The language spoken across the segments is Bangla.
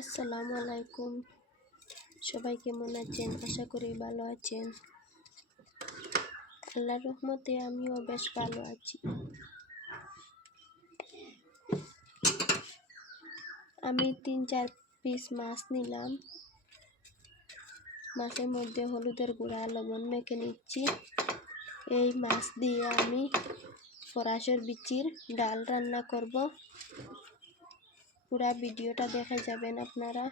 আসসালামু আলাইকুম। সবাই কেমন আছেন? আশা করি ভালো আছেন। আল্লাহর রহমতে আমিও বেশ ভালো আছি। আমি তিন, চার পিস মাছ নিলাম। মাছের মধ্যে হলুদের গুঁড়া, লবণ মেখে নিচ্ছি। এই মাছ দিয়ে আমি ফরাসের বিচির ডাল রান্না করব। পুরা ভিডিওটা দেখে যাবেন আপনারা।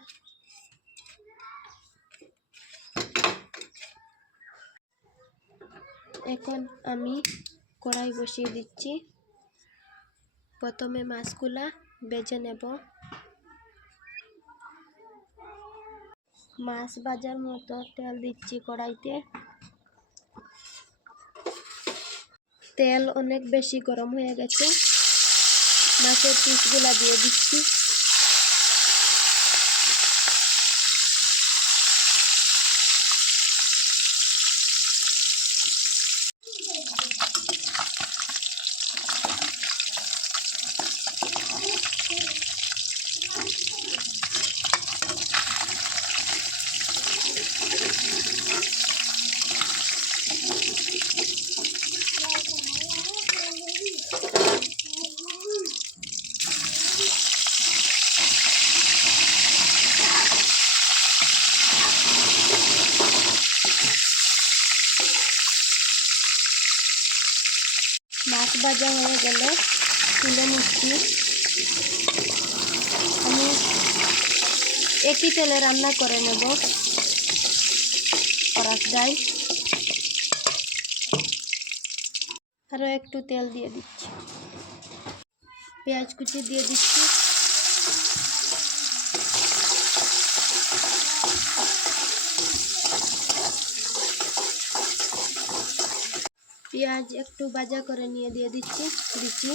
এখন আমি কড়াই বসিয়ে দিচ্ছি। প্রথমে মাছগুলা বেজে নেব। মাছ ভাজার মতো তেল দিচ্ছি কড়াইতে। তেল অনেক বেশি গরম হয়ে গেছে। মাছের পিসগুলা দিয়ে দিচ্ছি। ভাজা হয়ে গেলে, তুলে নিচ্ছি। আমি একই তেলে রান্না করে নেব। কড়াই আরও একটু তেল দিয়ে দিচ্ছি। পেঁয়াজ কুচি দিয়ে দিচ্ছি। পেঁয়াজ একটু ভাজা করে নিয়ে দিয়ে দিচ্ছি দিচ্ছি।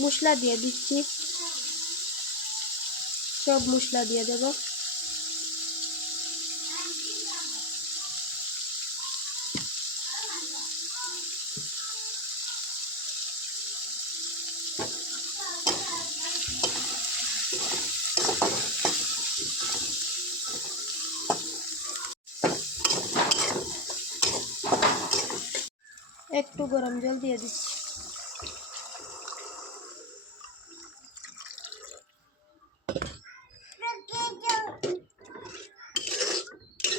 মশলা দিয়ে দিচ্ছি। সব মশলা দিয়ে দেব। একটু গরম জল দিয়ে দিচ্ছি।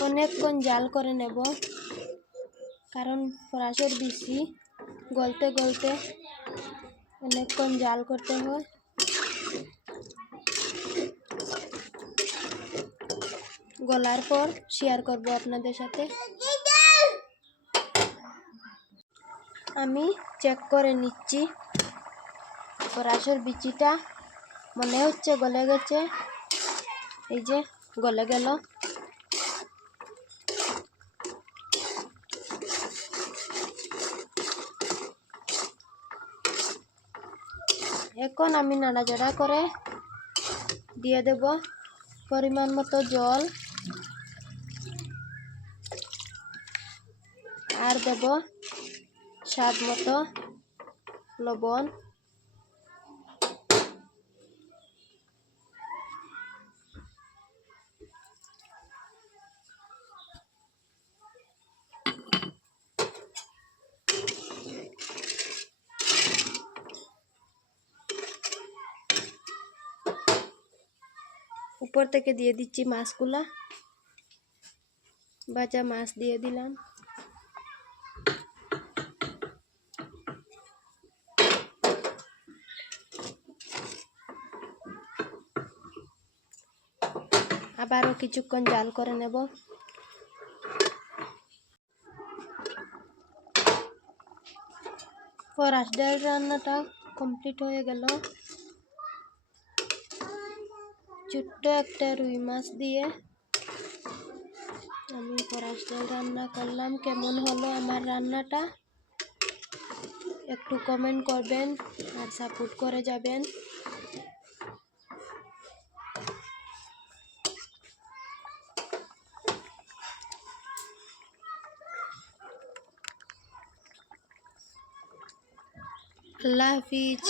অনেকক্ষণ জাল করে নেব, কারণ ফরাসের বেশি গলতে গলতে অনেকক্ষণ জাল করতে হয়। গলার পর শেয়ার করব আপনাদের সাথে। আমি চেক করে নিচ্ছি। ফরাসের বিচিটা মনে হচ্ছে গলে গেছে। এই যে গলে গেল। এখন আমি নাড়াচাড়া করে দিয়ে দেব পরিমাণ মতো জল। আর দেব স্বাদ মতো লবণ। উপর থেকে দিয়ে দিচ্ছি মাছগুলা। বাজা মাছ দিয়ে দিলাম। আবারও কিছুক্ষণ জাল করে নেব। ফরাস ডাল রান্নাটা কমপ্লিট হয়ে গেল। ছোট্ট একটা রুই মাছ দিয়ে আমি ফরাস ডাল রান্না করলাম। কেমন হলো আমার রান্নাটা? একটু কমেন্ট করবেন আর সাপোর্ট করে যাবেন। আল্লাহ হাফিজ